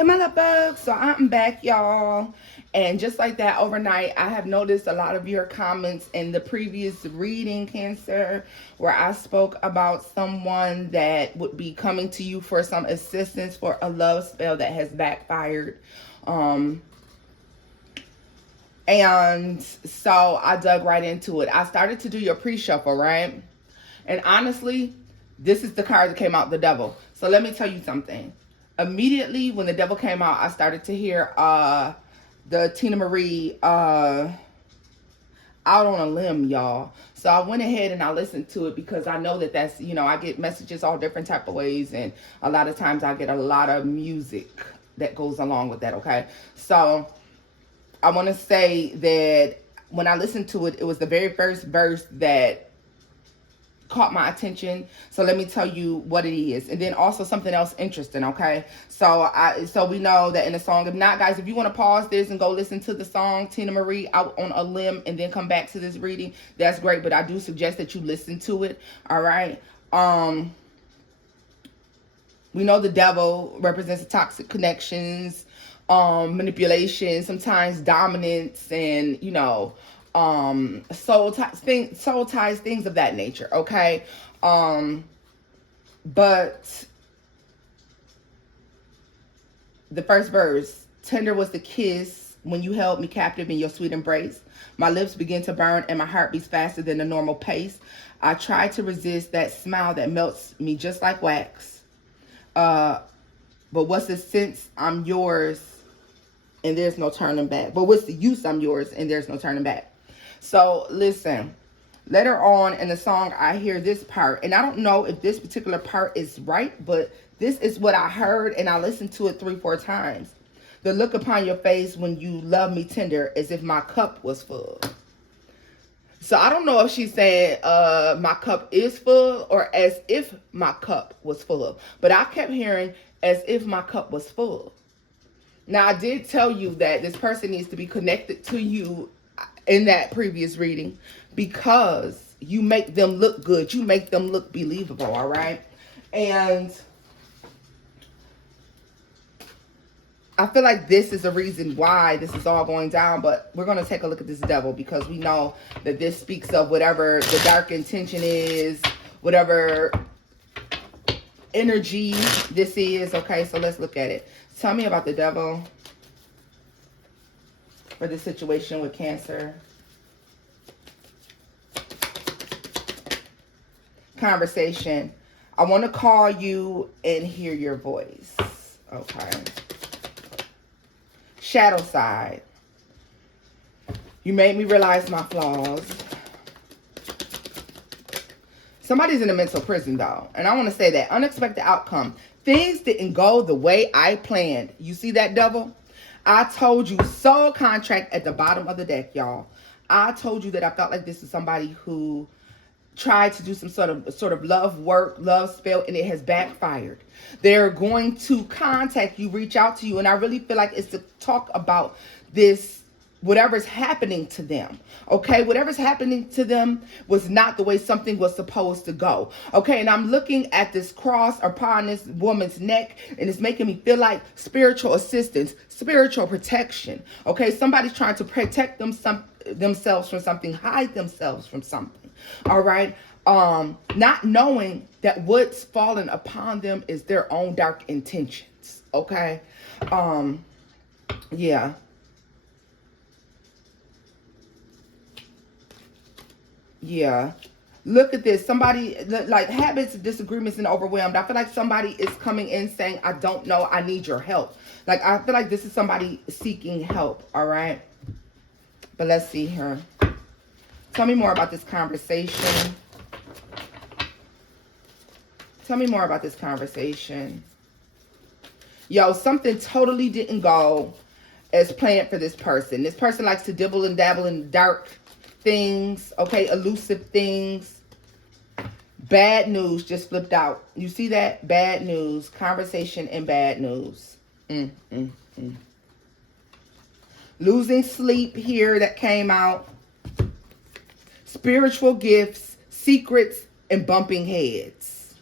Hey, my love bug. So I'm back, y'all. And just like that, overnight, I have noticed a lot of your comments in the previous reading, Cancer, where I spoke about someone that would be coming to you for some assistance for a love spell that has backfired. Um, and so I dug right into it. I started to do your pre-shuffle, right? And honestly, this is the card that came out, the devil. So let me tell you something. Immediately when the devil came out, I started to hear the Tina Marie out on a limb, y'all. So I went ahead and I listened to it because I know that that's, I get messages all different type of ways, and a lot of times I get a lot of music that goes along with that, okay? So I want to say that when I listened to it, it was the very first verse that caught my attention. So let me tell you what it is, and then also something else interesting, okay? So we know that in the song, if not, guys, if you want to pause this and go listen to the song Tina Marie out on a limb and then come back to this reading, that's great, but I do suggest that you listen to it. All right. We know the devil represents toxic connections, manipulation, sometimes dominance, and soul ties, things of that nature. Okay, but the first verse: tender was the kiss when you held me captive in your sweet embrace. My lips begin to burn and my heart beats faster than the normal pace. I try to resist that smile that melts me just like wax. But what's the sense? I'm yours and there's no turning back. But what's the use? I'm yours and there's no turning back. So listen, later on in the song, I hear this part, and I don't know if this particular part is right, but this is what I heard, and I listened to it 3-4 times. The look upon your face when you love me tender, as if my cup was full. So I don't know if she's saying my cup is full or as if my cup was full. But I kept hearing as if my cup was full. Now, I did tell you that this person needs to be connected to you in that previous reading because you make them look good. You make them look believable, all right? And I feel like this is a reason why this is all going down, but we're going to take a look at this devil because we know that this speaks of whatever the dark intention is, whatever energy this is. Okay, so let's look at it. Tell me about the devil for this situation with Cancer. Conversation. I want to call you and hear your voice. Okay. Shadow side. You made me realize my flaws. Somebody's in a mental prison, though. And I want to say that. Unexpected outcome. Things didn't go the way I planned. You see that, devil? I told you, soul contract at the bottom of the deck, y'all. I told you that I felt like this is somebody who tried to do some sort of love work, love spell, and it has backfired. They're going to contact you, reach out to you, and I really feel like it's to talk about this, whatever's happening to them. Okay, whatever's happening to them was not the way something was supposed to go. Okay, and I'm looking at this cross upon this woman's neck, and it's making me feel like spiritual assistance, spiritual protection. Okay, somebody's trying to protect themselves from something, hide themselves from something. All right. Not knowing that what's fallen upon them is their own dark intentions. Okay. Yeah. Yeah. Look at this. Somebody, like, habits, disagreements, and overwhelmed. I feel like somebody is coming in saying, I don't know, I need your help. Like, I feel like this is somebody seeking help. All right. But let's see here. Tell me more about this conversation. Tell me more about this conversation. Yo, something totally didn't go as planned for this person. This person likes to dibble and dabble in dark things, okay, elusive things. Bad news just flipped out. You see that? Bad news, conversation, and bad news. Losing sleep here that came out. Spiritual gifts, secrets, and bumping heads.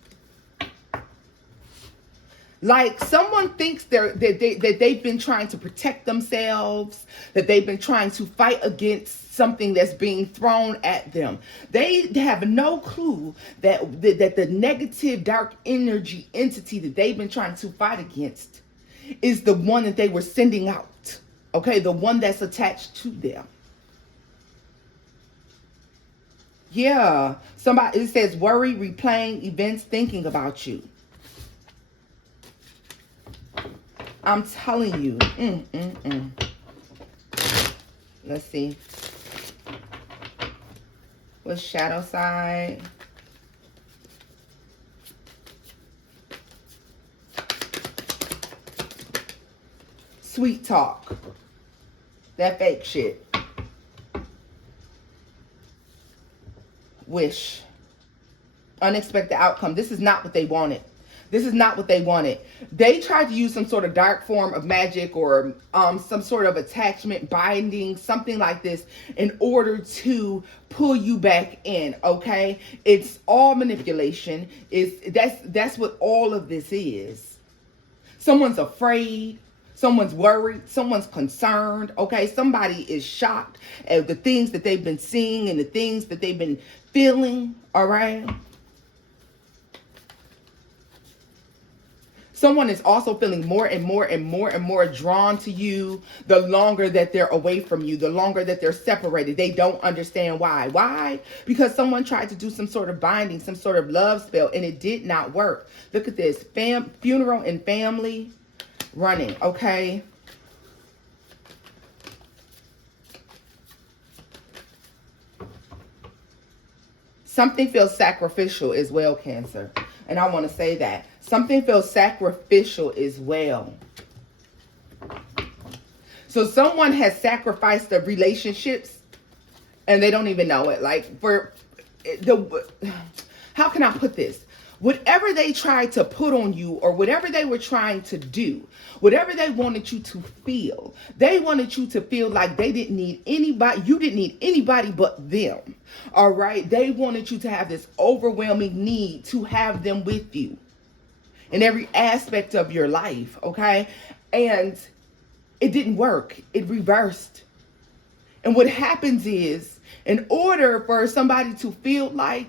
Like someone thinks that they've been trying to protect themselves, that they've been trying to fight against something that's being thrown at them. They have no clue that the negative dark energy entity that they've been trying to fight against is the one that they were sending out. Okay, the one that's attached to them. Yeah, somebody, it says worry, replaying events, thinking about you. I'm telling you. Let's see. What's shadow side? Sweet talk. That fake shit. Wish. Unexpected outcome. This is not what they wanted. This is not what they wanted. They tried to use some sort of dark form of magic or some sort of attachment, binding, something like this in order to pull you back in, okay? It's all manipulation. That's what all of this is. Someone's afraid. Someone's worried. Someone's concerned, okay? Somebody is shocked at the things that they've been seeing and the things that they've been feeling, all right? Someone is also feeling more and more and more and more drawn to you the longer that they're away from you, the longer that they're separated. They don't understand why. Why? Because someone tried to do some sort of binding, some sort of love spell, and it did not work. Look at this. Funeral and family running, okay? Something feels sacrificial as well, Cancer. And I want to say that. Something feels sacrificial as well. So someone has sacrificed the relationships and they don't even know it. Like how can I put this? Whatever they tried to put on you or whatever they were trying to do, whatever they wanted you to feel, they wanted you to feel like they didn't need anybody. You didn't need anybody but them. All right. They wanted you to have this overwhelming need to have them with you in every aspect of your life, okay? And it didn't work. It reversed. And what happens is, in order for somebody to feel like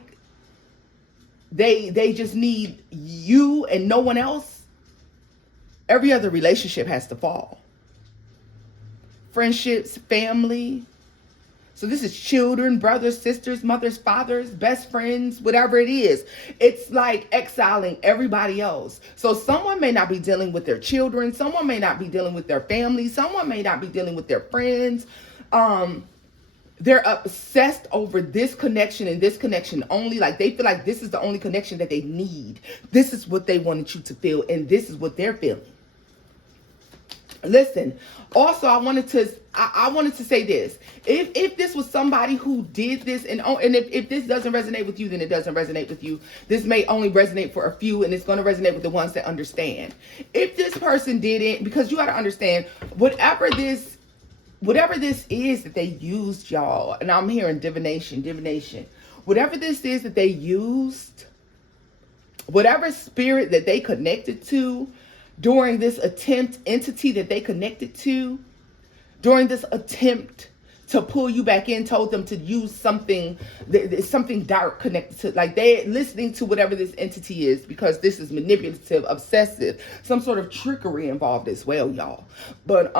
they just need you and no one else, every other relationship has to fall. Friendships, family. So this is children, brothers, sisters, mothers, fathers, best friends, whatever it is. It's like exiling everybody else. So someone may not be dealing with their children. Someone may not be dealing with their family. Someone may not be dealing with their friends. They're obsessed over this connection and this connection only. Like they feel like this is the only connection that they need. This is what they wanted you to feel, and this is what they're feeling. Listen, also I wanted to say this. If this was somebody who did this, and if this doesn't resonate with you, then it doesn't resonate with you. This may only resonate for a few, and it's going to resonate with the ones that understand. If this person did it, because you got to understand, whatever this is that they used, y'all, and I'm hearing divination. Whatever this is that they used, whatever spirit that they connected to, during this entity that they connected to, during this attempt to pull you back in, told them to use something dark connected to, like they're listening to whatever this entity is, because this is manipulative, obsessive, some sort of trickery involved as well, y'all. But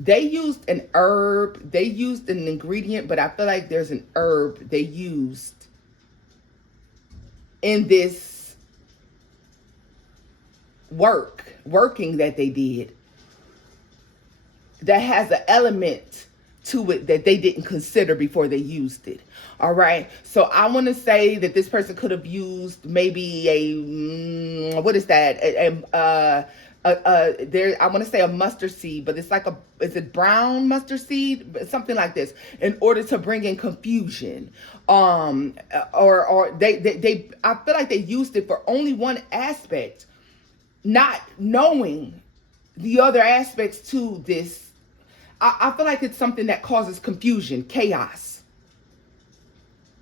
they used an herb, they used an ingredient, but I feel like there's an herb they used in this working that they did that has an element to it that they didn't consider before they used it. All right. So I want to say that this person could have used maybe what is that? I want to say a mustard seed, but it's like is it brown mustard seed? Something like this, in order to bring in confusion. Or they I feel like they used it for only one aspect, not knowing the other aspects to this. I feel like it's something that causes confusion, chaos.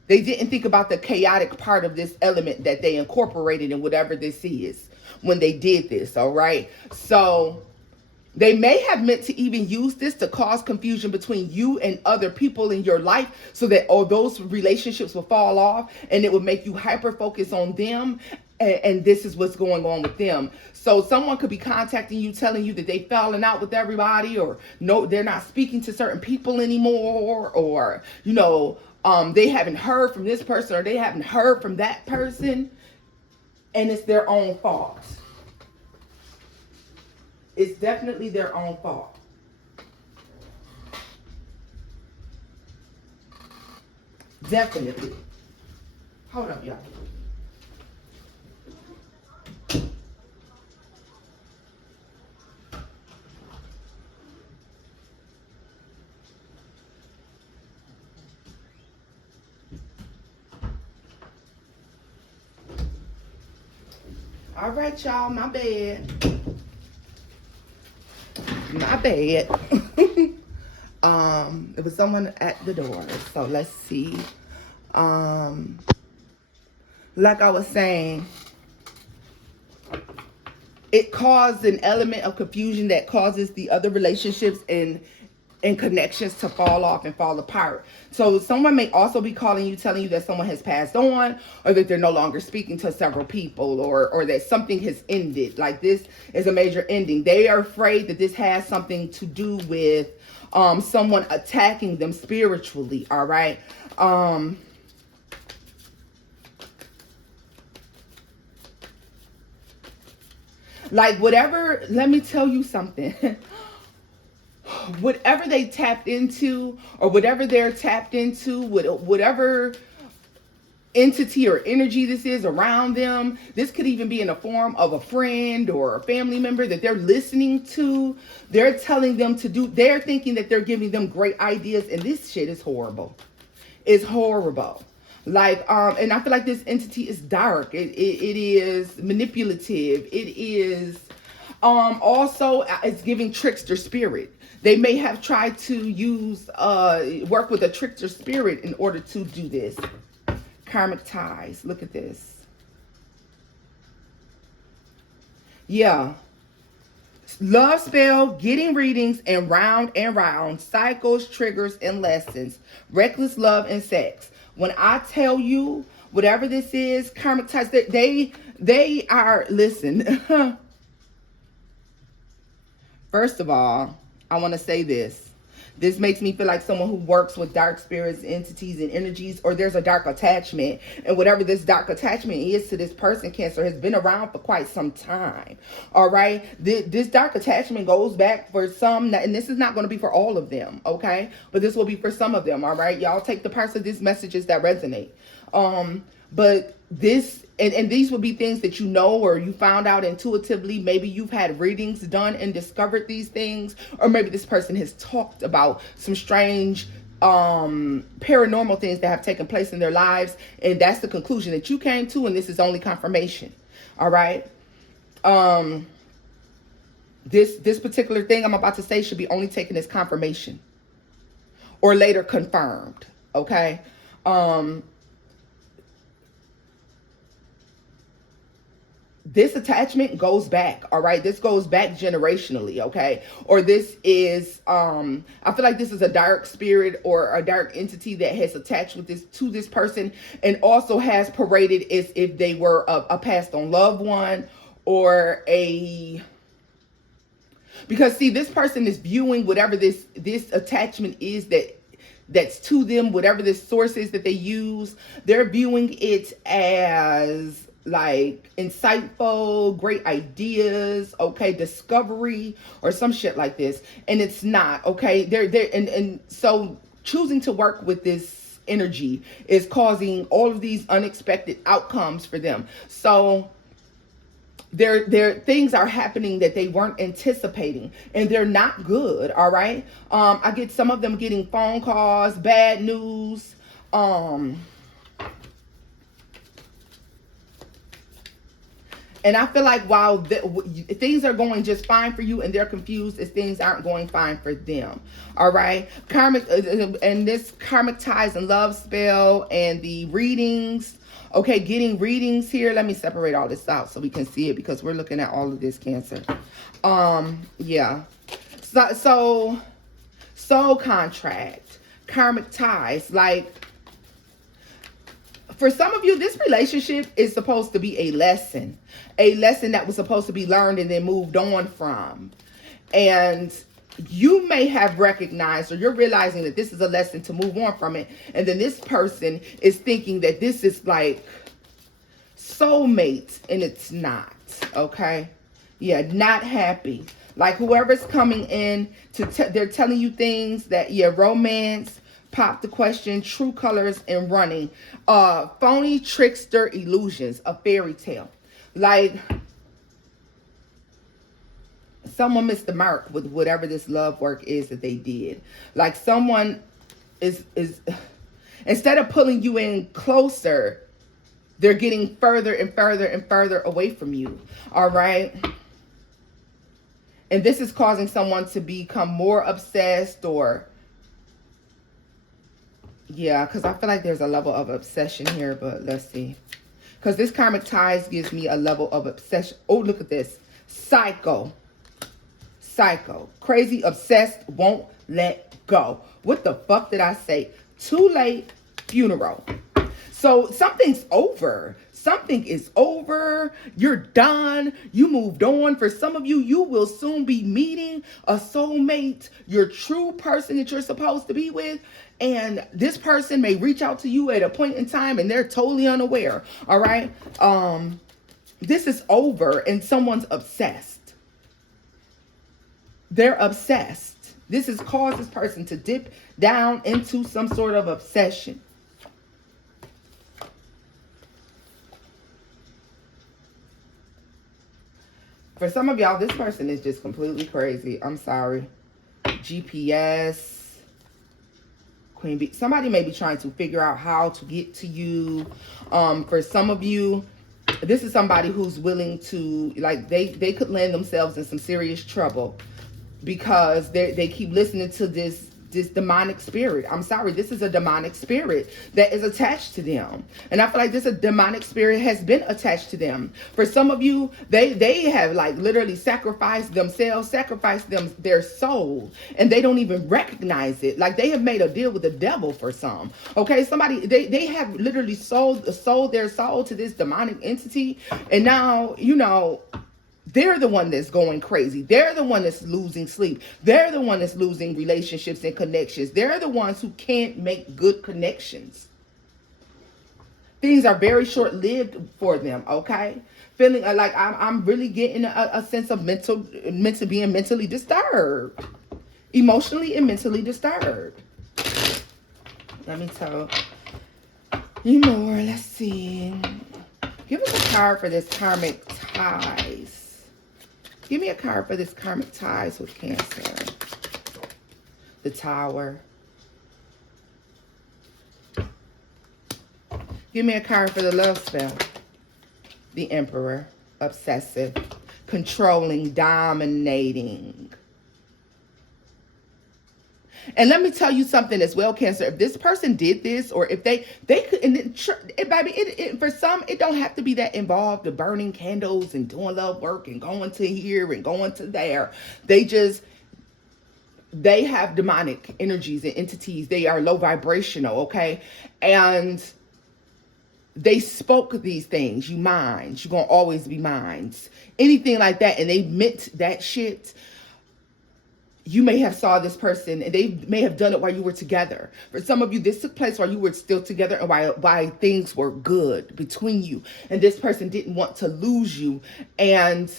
They didn't think about the chaotic part of this element that they incorporated in whatever this is. when they did this, all right? So they may have meant to even use this to cause confusion between you and other people in your life so that those relationships will fall off and it would make you hyper focus on them. And this is what's going on with them. So someone could be contacting you, telling you that they've fallen out with everybody, or no, they're not speaking to certain people anymore, or, you know, they haven't heard from this person, or they haven't heard from that person, and it's their own fault. It's definitely their own fault. Definitely. Hold up, y'all. All right, y'all, my bad. My bad. There was someone at the door. So let's see. Like I was saying, it caused an element of confusion that causes the other relationships and connections to fall off and fall apart. So someone may also be calling you, telling you that someone has passed on, or that they're no longer speaking to several people, or that something has ended. Like this is a major ending. They are afraid that this has something to do with someone attacking them spiritually. All right. Like whatever, let me tell you something. Whatever they tapped into, or whatever they're tapped into, whatever entity or energy this is around them, this could even be in the form of a friend or a family member that they're listening to. They're telling them to do, they're thinking that they're giving them great ideas, and this shit is horrible. It's horrible. Like, and I feel like this entity is dark. It is manipulative. It is also, it's giving trickster spirit. They may have tried to use, work with a trickster spirit in order to do this. Karmic ties. Look at this. Yeah. Love spell, getting readings, and round, cycles, triggers, and lessons. Reckless love and sex. When I tell you, whatever this is, karmic ties, they are, listen. First of all, I want to say this. This makes me feel like someone who works with dark spirits, entities, and energies, or there's a dark attachment. And whatever this dark attachment is to this person, Cancer, has been around for quite some time. All right? This dark attachment goes back for some, and this is not going to be for all of them, okay? But this will be for some of them, all right? Y'all take the parts of these messages that resonate. But this, and these would be things that you know, or you found out intuitively. Maybe you've had readings done and discovered these things, or maybe this person has talked about some strange paranormal things that have taken place in their lives, and that's the conclusion that you came to, and this is only confirmation. All right. This particular thing I'm about to say should be only taken as confirmation or later confirmed. Okay. This attachment goes back, all right? This goes back generationally, okay? Or this is, I feel like this is a dark spirit or a dark entity that has attached with this to this person, and also has paraded as if they were a passed on loved one, or because see, this person is viewing whatever this attachment is that's to them, whatever this source is that they use, they're viewing it as like insightful, great ideas, okay, discovery, or some shit like this, and it's not, okay? And so choosing to work with this energy is causing all of these unexpected outcomes for them. So things are happening that they weren't anticipating, and they're not good. All right. I get some of them getting phone calls, bad news, and I feel like while things are going just fine for you and they're confused as things aren't going fine for them. All right. Karmic, and this karmic ties and love spell and the readings, Okay, getting readings here. Let me separate all this out so we can see it, because we're looking at all of this, Cancer. Yeah. So soul contract, karmic ties. Like, for some of you, this relationship is supposed to be a lesson that was supposed to be learned and then moved on from. And you may have recognized, or you're realizing that this is a lesson to move on from it. And then this person is thinking that this is like soulmates, and it's not. Okay. Yeah. Not happy. Like, whoever's coming in they're telling you things that, yeah, romance, pop the question, true colors, and running. Phony, trickster, illusions, a fairy tale. Like, someone missed the mark with whatever this love work is that they did. Like, someone is instead of pulling you in closer, they're getting further and further and further away from you. All right. And this is causing someone to become more obsessed, or, yeah, because I feel like there's a level of obsession here, but let's see. Because this karmic ties gives me a level of obsession. Oh, look at this. Psycho. Psycho. Crazy, obsessed, won't let go. What the fuck did I say? Too late, funeral. So something's over. Something is over. You're done. You moved on. For some of you, you will soon be meeting a soulmate, your true person that you're supposed to be with. And this person may reach out to you at a point in time and they're totally unaware. All right. This is over and someone's obsessed. They're obsessed. This has caused this person to dip down into some sort of obsession. For some of y'all, this person is just completely crazy. I'm sorry. GPS. Queen Bee. Somebody may be trying to figure out how to get to you. For some of you, this is somebody who's willing to, like, they could land themselves in some serious trouble because they keep listening to this demonic spirit. I'm sorry, this is a demonic spirit that is attached to them. And I feel like a demonic spirit has been attached to them. For some of you, they have like literally sacrificed themselves, their soul, and they don't even recognize it. Like, they have made a deal with the devil for some. Okay, somebody, they have literally sold their soul to this demonic entity, and now, you know, they're the one that's going crazy. They're the one that's losing sleep. They're the one that's losing relationships and connections. They're the ones who can't make good connections. Things are very short-lived for them, okay? Feeling like I'm really getting a sense of being mentally disturbed. Emotionally and mentally disturbed. Let me tell you more. Let's see. Give us a card for this karmic ties. Give me a card for this karmic ties with Cancer. The Tower. Give me a card for the love spell. The Emperor. Obsessive. Controlling. Dominating. And let me tell you something as well, Cancer. If this person did this, or if they could, and baby, for some, it don't have to be that involved, the burning candles and doing love work and going to here and going to there. They have demonic energies and entities. They are low vibrational, okay? And they spoke these things. You mine. You're going to always be mine. Anything like that. And they meant that shit. You may have saw this person and they may have done it while you were together. For some of you, this took place while you were still together and while things were good between you. And this person didn't want to lose you. And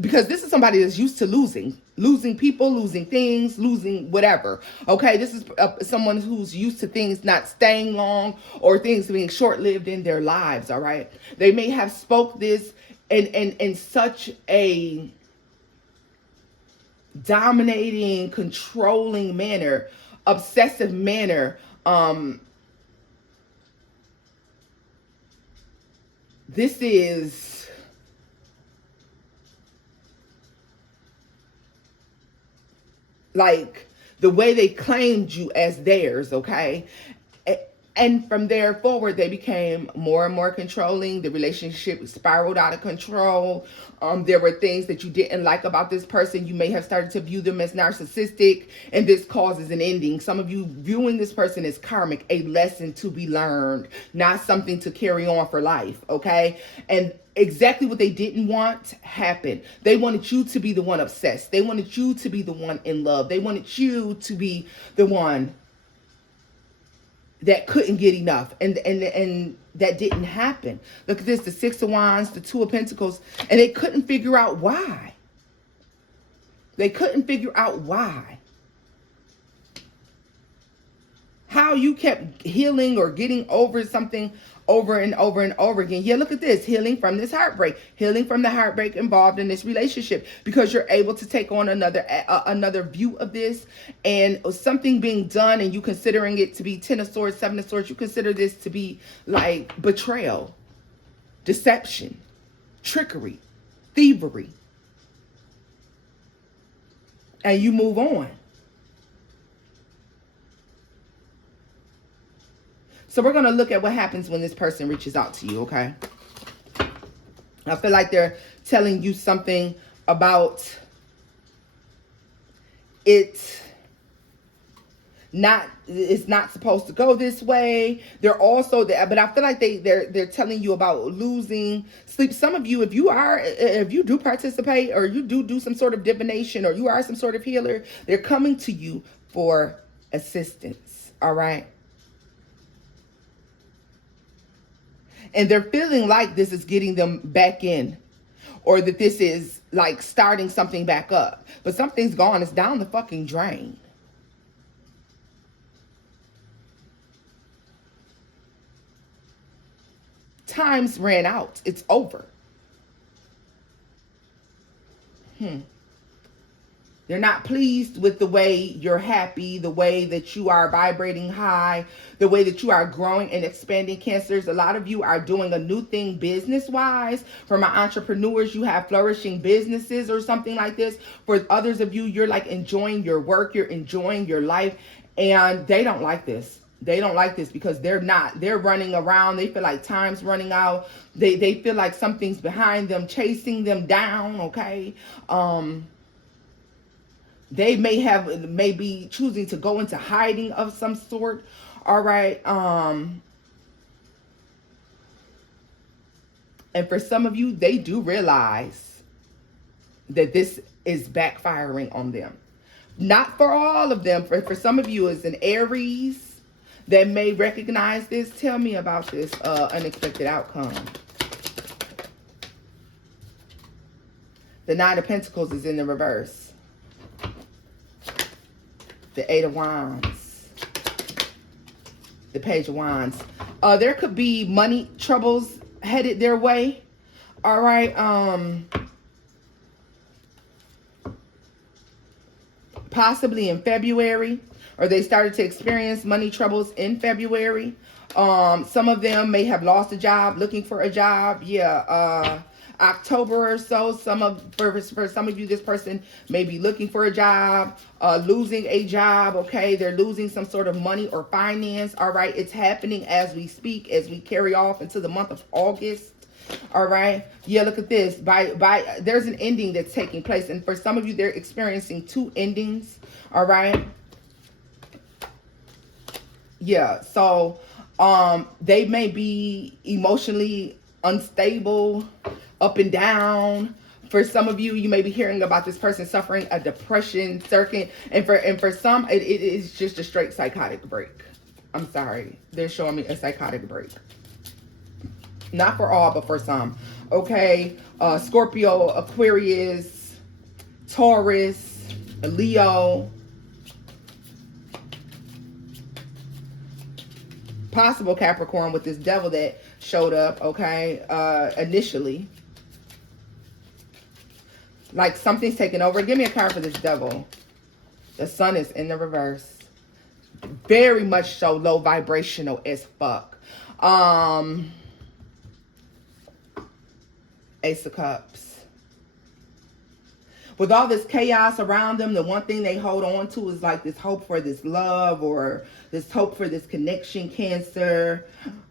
because this is somebody that's used to losing people, losing things, losing whatever. Okay, this is someone who's used to things not staying long or things being short-lived in their lives. All right, they may have spoke this in such a dominating, controlling manner, obsessive manner. This is like the way they claimed you as theirs, okay? And from there forward, they became more and more controlling. The relationship spiraled out of control. There were things that you didn't like about this person. You may have started to view them as narcissistic, and this causes an ending. Some of you viewing this person as karmic, a lesson to be learned, not something to carry on for life, okay? And exactly what they didn't want happened. They wanted you to be the one obsessed. They wanted you to be the one in love. They wanted you to be the one that couldn't get enough, and that didn't happen. Look at this, the Six of Wands, the Two of Pentacles, and they couldn't figure out why. They couldn't figure out why. How you kept healing or getting over something over and over and over again. Yeah, look at this, healing from this heartbreak, healing from the heartbreak involved in this relationship, because you're able to take on another view of this, and something being done, and you considering it to be Ten of Swords, Seven of Swords. You consider this to be like betrayal, deception, trickery, thievery, and you move on. So we're going to look at what happens when this person reaches out to you, okay? I feel like they're telling you something about it's not supposed to go this way. They're also there, but I feel like they're telling you about losing sleep. Some of you, if you do participate, or you do some sort of divination, or you are some sort of healer, they're coming to you for assistance, all right? And they're feeling like this is getting them back in, or that this is like starting something back up. But something's gone. It's down the fucking drain. Time's ran out. It's over. They're not pleased with the way you're happy, the way that you are vibrating high, the way that you are growing and expanding, Cancers. A lot of you are doing a new thing business-wise. For my entrepreneurs, you have flourishing businesses or something like this. For others of you, you're like enjoying your work, you're enjoying your life, and they don't like this. They don't like this because they're running around. They feel like time's running out. They feel like something's behind them, chasing them down, okay? They may be choosing to go into hiding of some sort. All right. And for some of you, they do realize that this is backfiring on them. Not for all of them. For some of you, it's an Aries that may recognize this. Tell me about this unexpected outcome. The Nine of Pentacles is in the reverse. The Eight of Wands. The Page of Wands. There could be money troubles headed their way. All right. Possibly in February. Or they started to experience money troubles in February. Some of them may have lost a job, looking for a job. Yeah. October or so. For some of you, this person may be looking for a job, losing a job. Okay, they're losing some sort of money or finance. All right, it's happening as we speak, as we carry off into the month of August. All right, yeah, look at this. There's an ending that's taking place, and for some of you, they're experiencing two endings. All right, yeah. So they may be emotionally unstable, up and down. For some of you, you may be hearing about this person suffering a depression circuit, and for some, it is just a straight psychotic break. I'm sorry, they're showing me a psychotic break. Not for all, but for some. Okay, Scorpio, Aquarius, Taurus, Leo. Possible Capricorn with this devil that showed up, okay, initially. Like something's taking over. Give me a card for this devil. The Sun is in the reverse. Very much so low vibrational as fuck. Ace of Cups. With all this chaos around them, the one thing they hold on to is like this hope for this love or this hope for this connection. Cancer,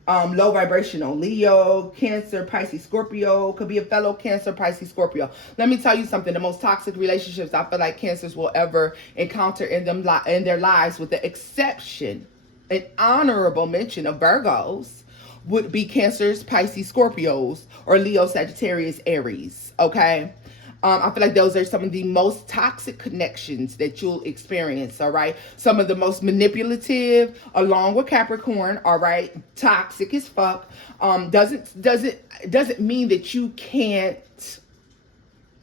low vibrational Leo, Cancer, Pisces, Scorpio. Could be a fellow Cancer, Pisces, Scorpio. Let me tell you something. The most toxic relationships I feel like Cancers will ever encounter in their lives, with the exception, an honorable mention of Virgos, would be Cancers, Pisces, Scorpios, or Leo, Sagittarius, Aries. Okay. I feel like those are some of the most toxic connections that you'll experience, all right? Some of the most manipulative, along with Capricorn, all right? Toxic as fuck. Doesn't mean that you can't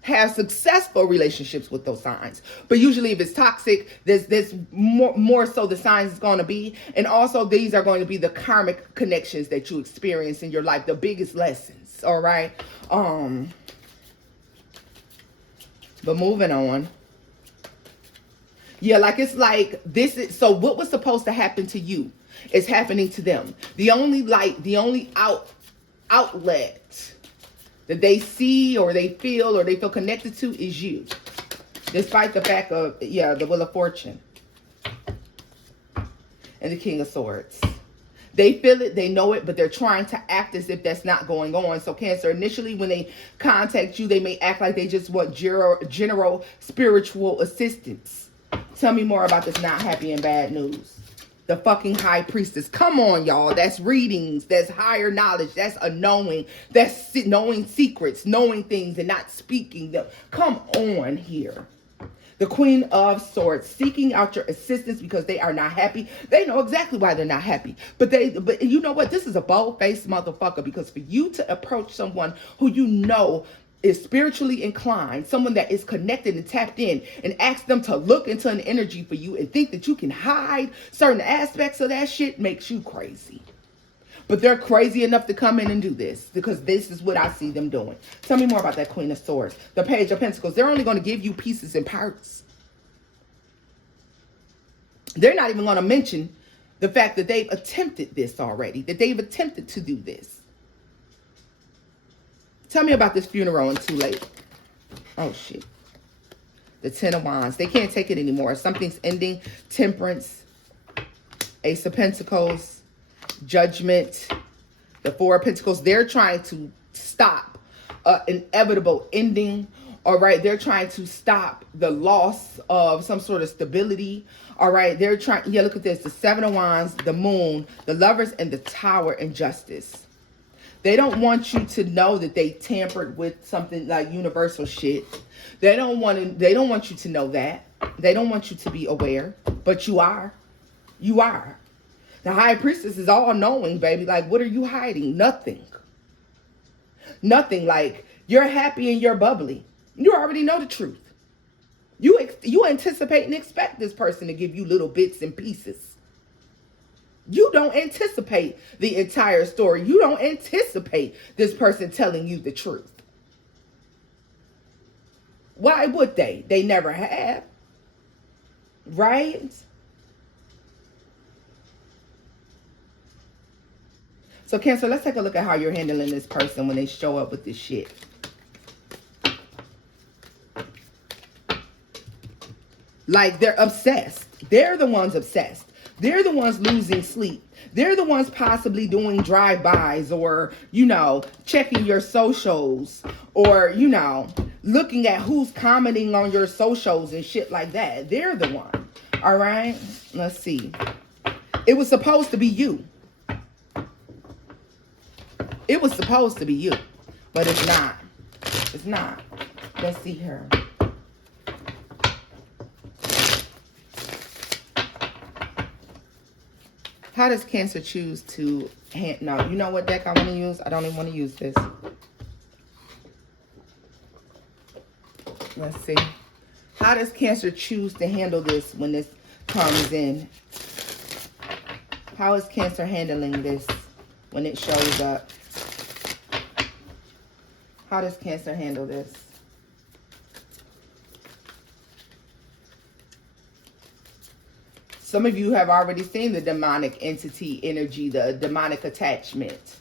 have successful relationships with those signs. But usually if it's toxic, there's more so the signs is going to be. And also these are going to be the karmic connections that you experience in your life, the biggest lessons, all right? But moving on. Yeah, like it's like this is, so what was supposed to happen to you is happening to them. The only light, the only outlet that they see or they feel connected to is you. Despite the fact of, yeah, the Wheel of Fortune and the King of Swords. They feel it, they know it, but they're trying to act as if that's not going on. So Cancer, initially when they contact you, they may act like they just want general spiritual assistance. Tell me more about this not happy and bad news. The fucking High Priestess. Come on, y'all. That's readings. That's higher knowledge. That's a knowing. That's knowing secrets, knowing things and not speaking them. Come on here. The Queen of Swords, seeking out your assistance because they are not happy. They know exactly why they're not happy. But you know what? This is a bold-faced motherfucker, because for you to approach someone who you know is spiritually inclined, someone that is connected and tapped in, and ask them to look into an energy for you and think that you can hide certain aspects of that shit makes you crazy. But they're crazy enough to come in and do this, because this is what I see them doing. Tell me more about that Queen of Swords. The Page of Pentacles. They're only going to give you pieces and parts. They're not even going to mention the fact that they've attempted this already, that they've attempted to do this. Tell me about this funeral and too late. Oh, shit. The Ten of Wands. They can't take it anymore. Something's ending. Temperance. Ace of Pentacles. Judgment, the Four of Pentacles. They're trying to stop an inevitable ending. All right, they're trying to stop the loss of some sort of stability. All right, they're trying. Yeah, look at this: the Seven of Wands, the Moon, the Lovers, and the Tower and Justice. They don't want you to know that they tampered with something like universal shit. They don't want you to know that. They don't want you to be aware, but you are. You are. The High Priestess is all knowing, baby. Like, what are you hiding? Nothing. Nothing. Like, you're happy and you're bubbly. You already know the truth. You anticipate and expect this person to give you little bits and pieces. You don't anticipate the entire story. You don't anticipate this person telling you the truth. Why would they? They never have. Right? So Cancer, let's take a look at how you're handling this person when they show up with this shit. Like, they're obsessed. They're the ones obsessed. They're the ones losing sleep. They're the ones possibly doing drive-bys or, you know, checking your socials or, you know, looking at who's commenting on your socials and shit like that. They're the one. All right? Let's see. It was supposed to be you. It was supposed to be you, but it's not. It's not. Let's see her. How does Cancer choose to no, you know what deck I want to use? I don't even want to use this. Let's see. How does Cancer choose to handle this when this comes in? How is Cancer handling this when it shows up? How does Cancer handle this? Some of you have already seen the demonic entity energy, the demonic attachment,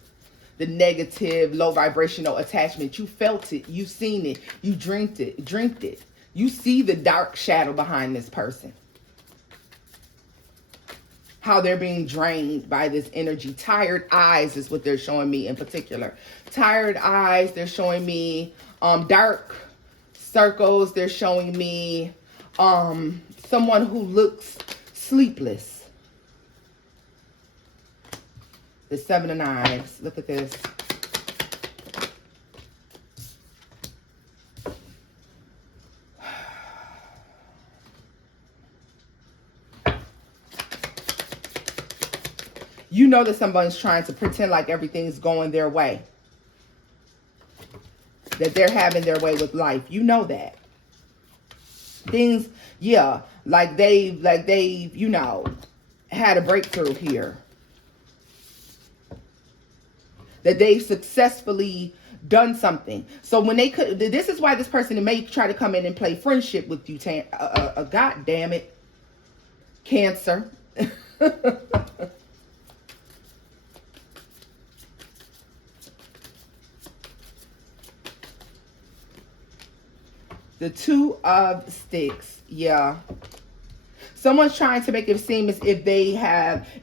the negative, low vibrational attachment. You felt it. You've seen it. You dreamt it. You see the dark shadow behind this person. How they're being drained by this energy. Tired eyes is what they're showing me in particular. Tired eyes, they're showing me dark circles. They're showing me someone who looks sleepless. The Seven of Knives. Look at this. You know that somebody's trying to pretend like everything's going their way. That they're having their way with life. You know that. Things, yeah, like they, you know, had a breakthrough here. That they successfully done something. So when they could, this is why this person may try to come in and play friendship with you. God damn it. Cancer. The Two of Sticks. Yeah. Someone's trying to make it seem as if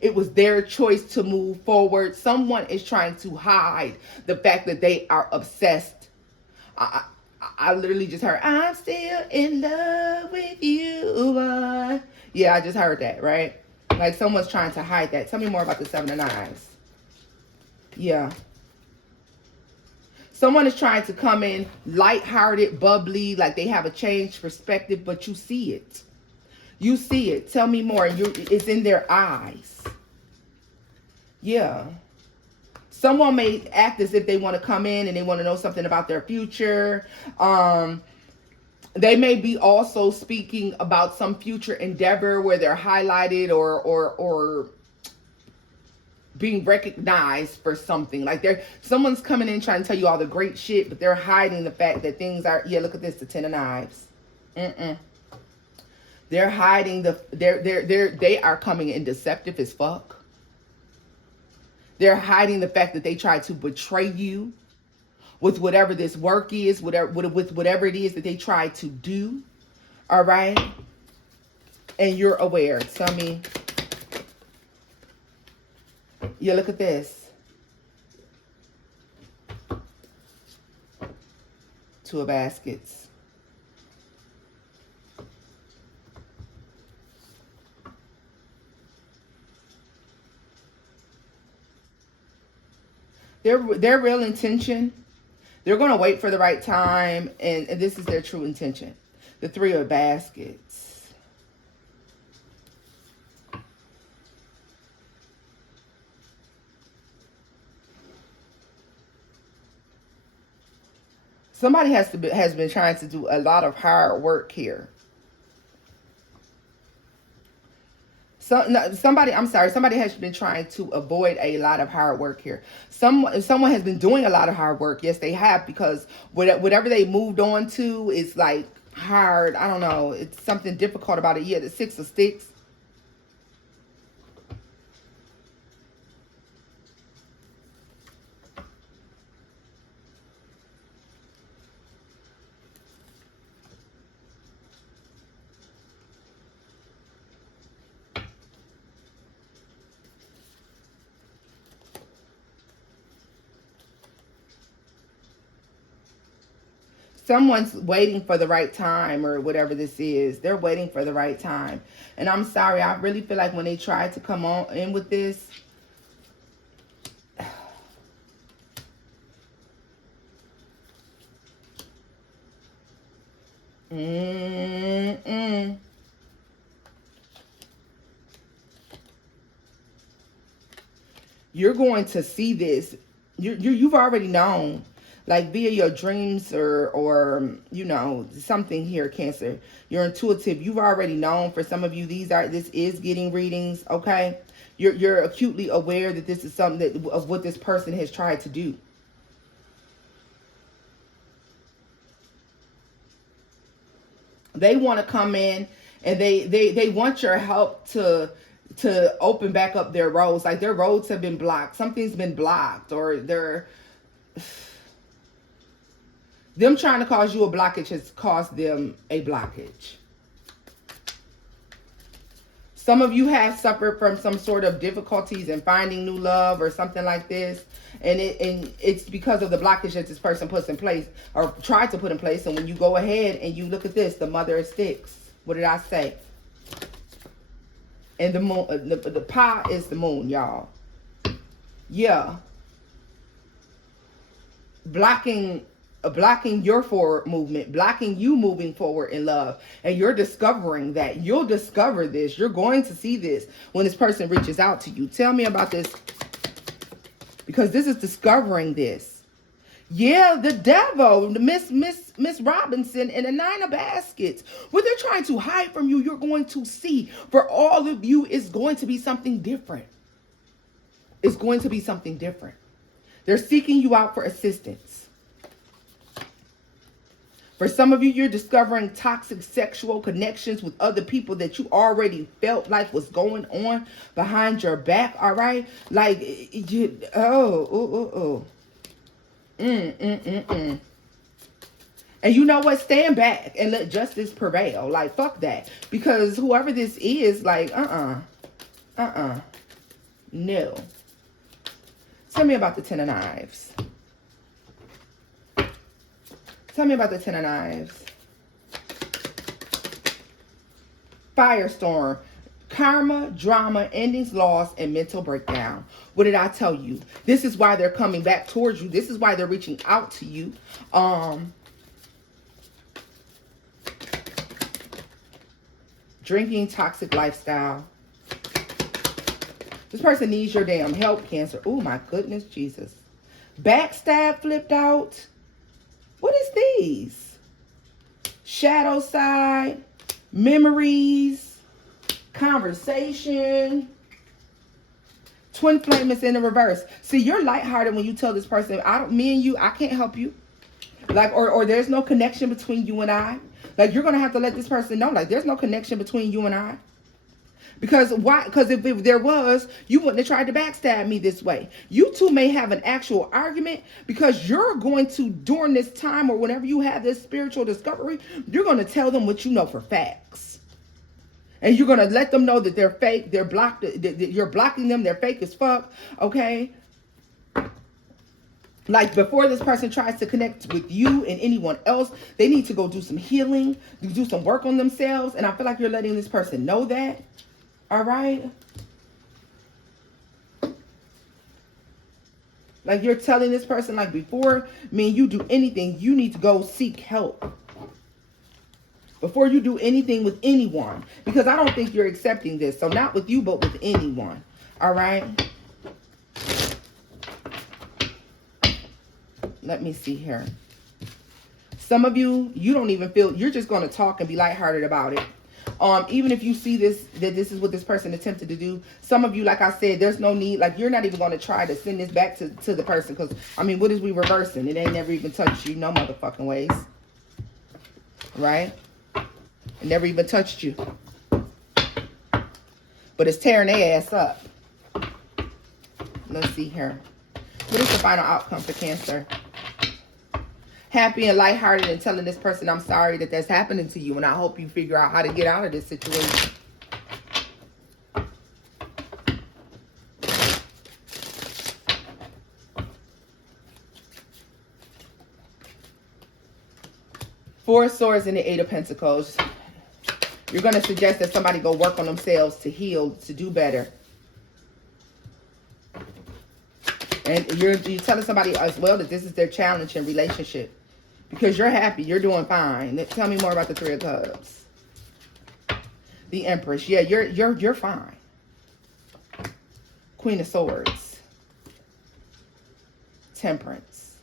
it was their choice to move forward. Someone is trying to hide the fact that they are obsessed. I literally just heard, I'm still in love with you. Yeah, I just heard that, right? Like someone's trying to hide that. Tell me more about the Seven of Knives. Yeah. Someone is trying to come in lighthearted, bubbly, like they have a changed perspective, but you see it. You see it. Tell me more. It's in their eyes. Yeah. Someone may act as if they want to come in and they want to know something about their future. They may be also speaking about some future endeavor where they're highlighted or being recognized for something. Like someone's coming in trying to tell you all the great shit, but they're hiding the fact that things are, yeah, look at this, the Ten of Knives. They're hiding they are coming in deceptive as fuck. They're hiding the fact that they tried to betray you with whatever this work is, with whatever it is that they tried to do. All right? And you're aware. Tell me. Yeah, look at this. Two of Baskets. Their real intention, they're going to wait for the right time, and this is their true intention. The Three of Baskets. Somebody has been trying to do a lot of hard work here. Somebody has been trying to avoid a lot of hard work here. Someone has been doing a lot of hard work. Yes, they have, because whatever they moved on to is like hard. I don't know. It's something difficult about it. Yeah, the Six of Sticks. Someone's waiting for the right time, or whatever this is. They're waiting for the right time. And I'm sorry, I really feel like when they tried to come on in with this, you're going to see this. You've already known. Like via your dreams or you know, something here, Cancer. You're intuitive. You've already known. For some of you, this is getting readings, okay? You're acutely aware that this is something of what this person has tried to do. They want to come in and they want your help to open back up their roads. Like their roads have been blocked. Something's been blocked, or Them trying to cause you a blockage has caused them a blockage. Some of you have suffered from some sort of difficulties in finding new love or something like this. And it's because of the blockage that this person puts in place or tried to put in place. And when you go ahead and you look at this, the mother of sticks. What did I say? And the moon, the pie is the moon, y'all. Yeah. Blocking your forward movement, blocking you moving forward in love. And you're discovering that. You'll discover this. You're going to see this when this person reaches out to you. Tell me about this. Because this is discovering this. Yeah, the devil, the Miss Robinson and the 9 of baskets. What they're trying to hide from you, you're going to see. For all of you, it's going to be something different. It's going to be something different. They're seeking you out for assistance. For some of you, you're discovering toxic sexual connections with other people that you already felt like was going on behind your back, all right? Like, And you know what? Stand back and let justice prevail. Like, fuck that. Because whoever this is, like, no. Tell me about the 10 of Knives. Tell me about the 10 of Knives. Firestorm. Karma, drama, endings, loss, and mental breakdown. What did I tell you? This is why they're coming back towards you. This is why they're reaching out to you. Drinking, toxic lifestyle. This person needs your damn help, Cancer. Oh, my goodness, Jesus. Backstab flipped out. What is these? Shadow side, memories, conversation. Twin flame is in the reverse. See, you're lighthearted when you tell this person, I can't help you. Like, or there's no connection between you and I. Like, you're going to have to let this person know, like, there's no connection between you and I. Because why? Because if there was, you wouldn't have tried to backstab me this way. You two may have an actual argument because you're going to, during this time or whenever you have this spiritual discovery, you're going to tell them what you know for facts. And you're going to let them know that they're fake. They're blocked. You're blocking them. They're fake as fuck. Okay. Like, before this person tries to connect with you and anyone else, they need to go do some healing, do some work on themselves. And I feel like you're letting this person know that. All right. Like, you're telling this person, like, before you do anything, you need to go seek help. Before you do anything with anyone. Because I don't think you're accepting this. So not with you, but with anyone. All right. Let me see here. Some of you, you don't even feel, you're just going to talk and be lighthearted about it. Even if you see this, that this is what this person attempted to do. Some of you, like I said, there's no need. Like, you're not even going to try to send this back to the person. Because, I mean, what is we reversing? It ain't never even touched you no motherfucking ways. Right? It never even touched you. But it's tearing their ass up. Let's see here. What is the final outcome for Cancer? Happy and lighthearted and telling this person, I'm sorry that that's happening to you. And I hope you figure out how to get out of this situation. Four of Swords and the Eight of Pentacles. You're going to suggest that somebody go work on themselves to heal, to do better. And you're telling somebody as well that this is their challenge in relationship. Because you're happy. You're doing fine. Tell me more about the Three of Cups. The Empress. Yeah, you're fine. Queen of Swords. Temperance.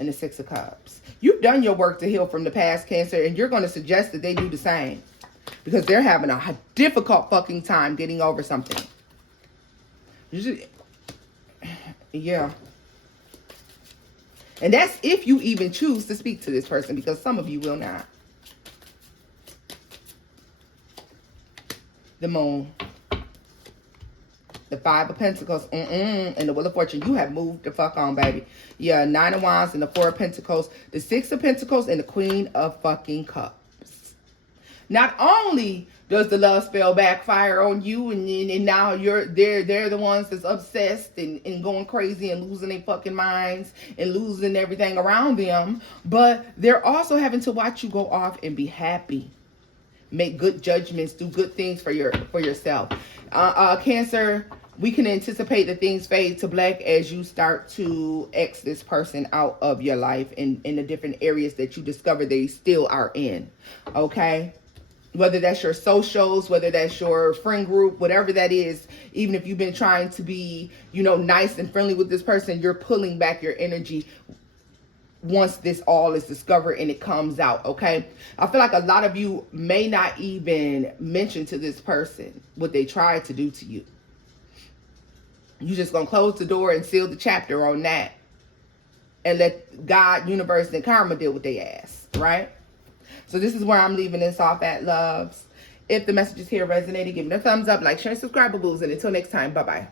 And the Six of Cups. You've done your work to heal from the past, Cancer. And you're going to suggest that they do the same. Because they're having a difficult fucking time getting over something. Yeah. And that's if you even choose to speak to this person, because some of you will not. The Moon. The Five of Pentacles, and the Wheel of Fortune. You have moved the fuck on, baby. Yeah, Nine of Wands and the Four of Pentacles, the Six of Pentacles, and the Queen of fucking Cups. Not only does the love spell backfire on you, and now they're the ones that's obsessed and going crazy and losing their fucking minds and losing everything around them, but they're also having to watch you go off and be happy, make good judgments, do good things for yourself. Cancer, we can anticipate that things fade to black as you start to X this person out of your life in the different areas that you discover they still are in. Okay? Whether that's your socials, whether that's your friend group, whatever that is, even if you've been trying to be, nice and friendly with this person, you're pulling back your energy once this all is discovered and it comes out, okay? I feel like a lot of you may not even mention to this person what they tried to do to you. You just gonna close the door and seal the chapter on that and let God, universe, and karma deal with their ass, right? So this is where I'm leaving this off at, loves. If the messages here resonated, give me a thumbs up, like, share, and subscribe, boo-boos. And until next time, bye-bye.